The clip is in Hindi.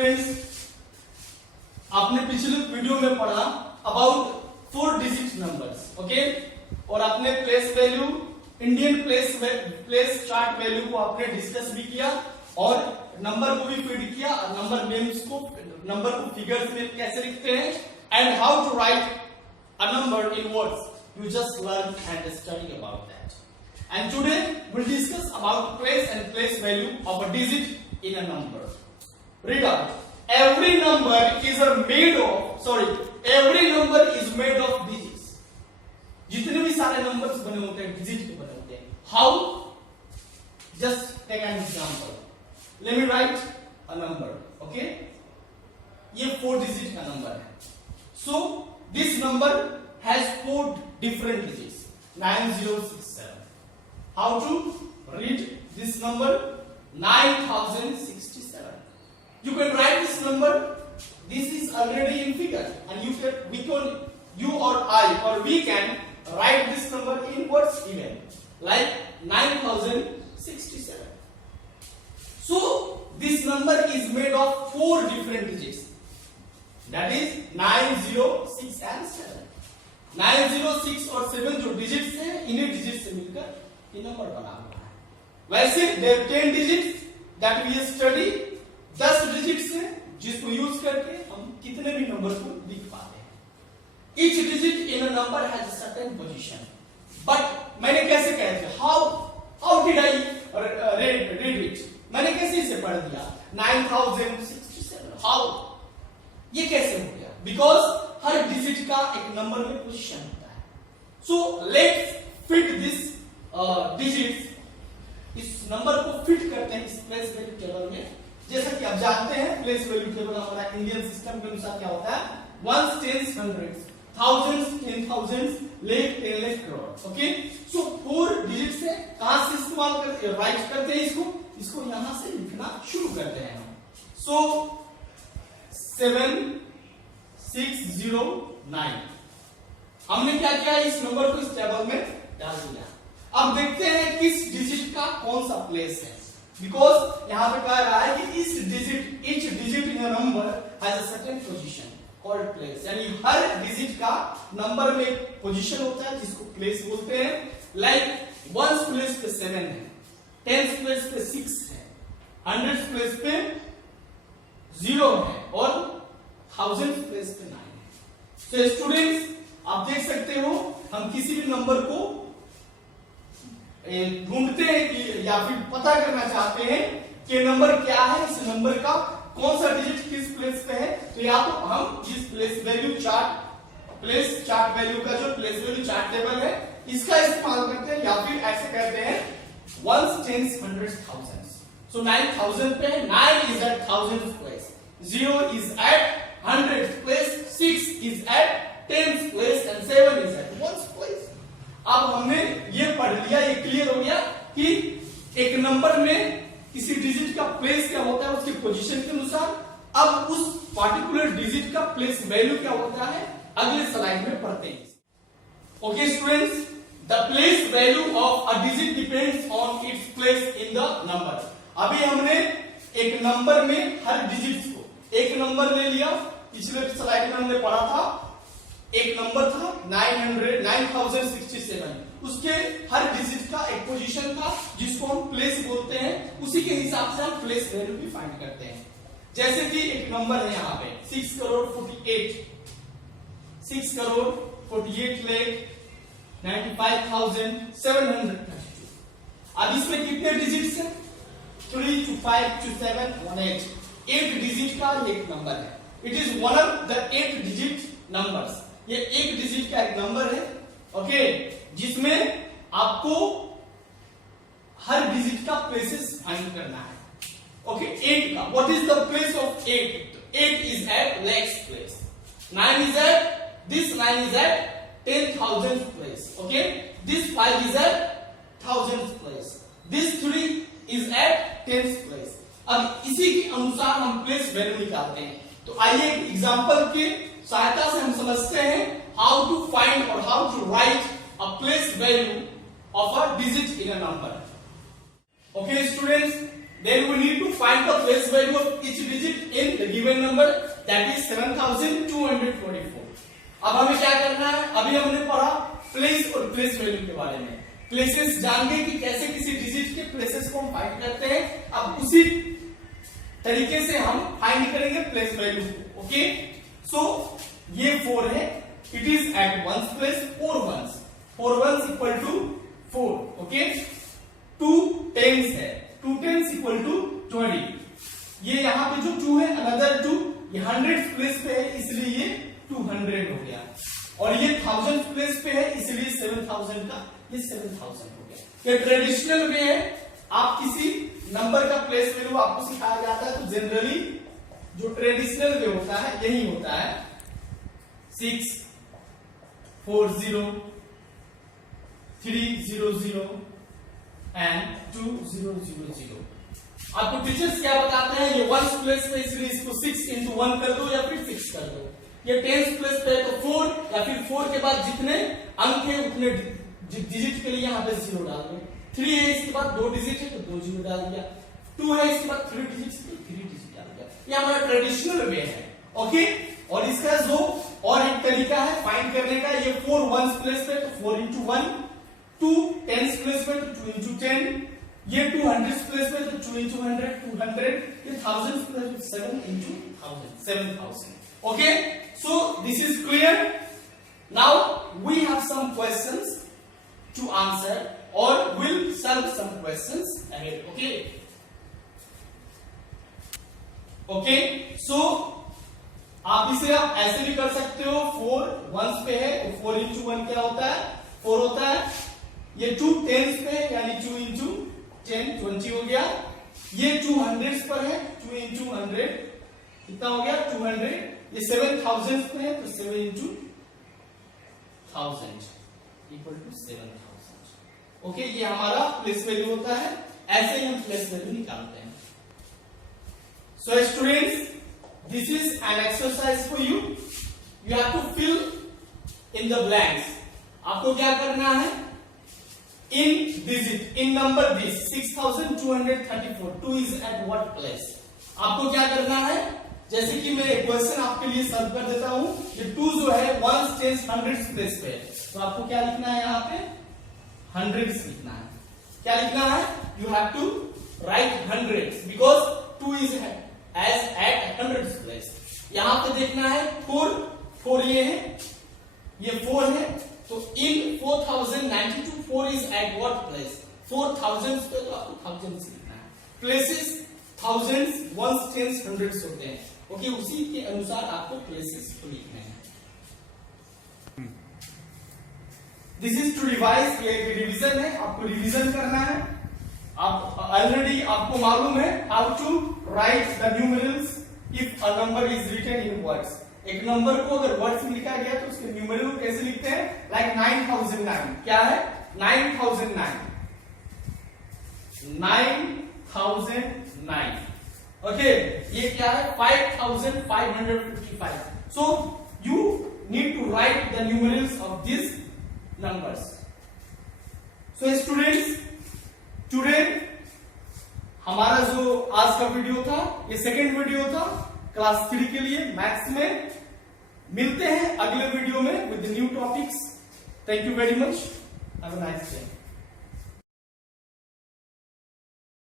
स्टूडेंट्स, आपने पिछले वीडियो में पढ़ा अबाउट 4 डिजिट नंबर्स, ओके, और आपने place value, Indian place chart value को आपने डिस्कस भी किया और नंबर को भी फीड किया, नंबर को फिगर्स में कैसे लिखते हैं and how to write a number in words. You just learn and study about that. And today we'll discuss about place and place value of a digit in a number. Read out. Every number is made of digits. जितने भी सारे नंबर्स बने होते हैं डिजिट के बने होते हैं. How? Just take an example. Let me write a number. Okay? ये 4 डिजिट का नंबर है. So this number has 4 different digits. 9067. How to read this number? 9067. You can write this number. This is already in figure, and you or I or we can write this number in words even, like 9067. So this number is made of 4 different digits. That is 906 and 7. 906 और 7 जो डिजिट्स हैं, इन्हीं डिजिट से मिलकर ये नंबर बना हुआ है. वैसे there 10 digits that we study, 10 digits हैं जिसको यूज करके हम कितने भी नंबर को लिख पाते हैं. Each digit in a number has a certain position. But मैंने कैसे कह दिया, how did I read it, मैंने कैसे इसे पढ़ दिया 9067. हाउ, ये कैसे हो गया? बिकॉज हर डिजिट का एक नंबर में पोजीशन होता है. So let's fit this digits, इस नंबर को फिट करते हैं इस प्लेस वैल्यू टेबल में. जैसा कि आप जानते हैं प्लेस वैल्यू टेबल हमारा इंडियन सिस्टम के अनुसार क्या होता है, ones, tens, hundreds, thousands, 10,000, lakh, 10 lakh, crore. Okay, so 4 digit से कहां से इस्तेमाल करते, राइट करते हैं इसको यहां से लिखना शुरू करते हैं. सो 7609 हमने क्या किया, इस नंबर को इस टेबल में डाल दिया. अब देखते हैं किस डिजिट का कौन सा प्लेस है, बिकॉज यहां पे कह रहा है कि each digit in a number has a certain position called place. यानी हर डिजिट का नंबर में पोजीशन होता है जिसको प्लेस बोलते हैं. लाइक 1 प्लेस पे 7 है, 10 प्लेस पे 6 है, 100 प्लेस पे 0 है और 1000 प्लेस पे 9 है. तो स्टूडेंट्स, आप देख सकते हो हम किसी भी नंबर को ढूंढते हैं कि या फिर पता करना चाहते हैं कि नंबर क्या है, इस नंबर का कौन सा डिजिट किस प्लेस पे है. तो या तो हम इस प्लेस चार्ट वैल्यू का जो प्लेस वैल्यू चार्ट टेबल है इसका इस्तेमाल करते हैं, या फिर ऐसे कहते हैं 1s, 10s, 100s, 1000s. सो 9000 पे 9 is at 1000th place, 0 is at 100th place, 6 is at 10th place and 7 is at 1st place. अब हमने ये पढ़ लिया, ये क्लियर हो गया कि एक नंबर में किसी डिजिट का प्लेस क्या होता है उसकी पोजीशन के अनुसार. अब उस पार्टिकुलर डिजिट का प्लेस वैल्यू क्या होता है अगले स्लाइड में पढ़ते हैं. Okay students, the place value of a digit depends on its place in the number. अभी हमने एक नंबर में हर डिजिट को एक नंबर ले लिया. पिछले स्लाइड में हमने पढ़ा था एक नंबर था 9067, उसके हर डिजिट का एक पोजीशन था जिसको हम प्लेस बोलते हैं. उसी के हिसाब से हम प्लेस वैल्यू भी फाइंड करते हैं. जैसे कि एक नंबर है यहाँ पे 6 करोड़ 48 लाख 95,732. अब इसमें कितने डिजिट्स हैं? 3 to 5 to 7 18. 8 डिजिट का एक नंबर है. It is one of the 8 digit numbers. ये 1 डिजिट का एक नंबर है, ओके, जिसमें आपको हर डिजिट का प्लेसेस फाइंड करना है. ओके, 8 का what is the place of 8? 8 is at lakhs place, 9 is at 10,000th place. Okay, this 5 is at 1000th place, this 3 is at 10th place. अब इसी के अनुसार हम प्लेस वैल्यू निकालते हैं. तो आइए एक एग्जांपल की सहायता से हम समझते हैं हाउ टू फाइंड और how to write a place value of a digit in a number. Okay students, then we need to find the place value of each digit in the given number, that is 7244. अब हमें क्या करना है, अभी हमने पढ़ा प्लेस और प्लेस वैल्यू के बारे में, प्लेसेस जान गए कि कैसे किसी डिजिट के प्लेसेस को हम फाइंड करते हैं। अब उसी तरीके से हम फाइंड करेंगे प्लेस वैल्यू को। ओके, सो ये 4 है, it is at ones place, 4 ones equal to 4। Okay, 2 tens है, 2 टेंस इक्वल टू 20। ये यहाँ पे जो 2 है, अनदर 2, ये 100 प्लेस पे है इसलिए ये 200 हो गया, और ये 1000 प्लेस पे है इसलिए 7000 का ये 7000 हो गया। ये ट्रेडिशनल वे है, आप किसी नंबर का प्लेस वैल्यू आपको सिखाया जाता है तो जनरली जो ट्रेडिशनल वे होता है यही होता है 640 300 एंड 2000। आपको टीचर्स क्या बताते हैं, ये वंस प्लेस पे इसलिए इसको 6 into 1 कर दो या फिर 6 कर दो। ये टेंस प्लेस पे तो 4 या फिर 4 के बाद जितने अंक है उतने डिजिट के लिए यहाँ पे 0 डाल दो। 3 है इसके बाद 2 डिजिट है तो 2 0 डाल दिया। 2 है इसके बाद 3 डिजिट तो 3 डिजिट डाल दिया। ये हमारा ट्रेडिशनल वे है। ओके, और इसका जो और एक तरीका है फाइंड करने का, ये 4 वंस प्लेस पे तो 4 into 1, 2 टेंस प्लेस पे तो 2 into 10, ये 200 प्लेस पे तो 2 into 100, 200, ये 1000 प्लेस पे 7 into 1000, 7000। Okay, so this is clear. Now we have some questions to answer, or we'll solve some questions ahead. Okay. Okay, so आप इसे आप ऐसे भी कर सकते हो, 4 वंस पे है तो 4 into 1 क्या होता है, 4 होता है। ये 2 टेंस पे यानी 2 into 10, 20 हो गया। ये 200 पर है, 2 into 100 कितना हो गया, 200। ये 7000 पे है तो 7 into 1000 इक्वल टू 7000। ओके, ये हमारा प्लेस वैल्यू होता है, ऐसे ही हम प्लेस वैल्यू निकालते हैं। So students, this is an exercise for you, you have to fill in the blanks. आपको क्या करना है, in digit, in number this 6234, 2 is at what place. आपको क्या करना है, जैसे कि मैं एक क्वेश्चन आपके लिए सॉल्व कर देता हूं। ये 2 जो है वंस टेंस 100 प्लेस पे है, तो आपको क्या लिखना है, यहाँ पे 100 लिखना है। क्या लिखना है, you have to write 100 because 2 is as at 100 place. यहां पे देखना है 4 ये है, ये 4 है, तो in 4092 4 is at what place, 4000 पे तो आपको 1000 लिखना है। Places thousands, ones, tens, hundreds होते हैं। ओके, उसी के अनुसार आपको प्लेसेस को लिखना है। दिस इज टू रिवाइज, ये एक रिवीजन है, आपको रिवीजन करना है। आप ऑलरेडी आपको मालूम है how to write the numerals if a number is written in words. एक नंबर को अगर वर्ड्स में लिखा गया तो उसके न्यूमेरल कैसे लिखते हैं, लाइक 9009। क्या है, 9009, 9009। ओके, ये क्या है, 5555। So you need to write the numerals of this numbers. So students, today हमारा जो आज का वीडियो था, ये सेकेंड वीडियो था क्लास 3 के लिए मैथ्स में। मिलते हैं अगले वीडियो में with new topics. Thank you very much, have a nice day.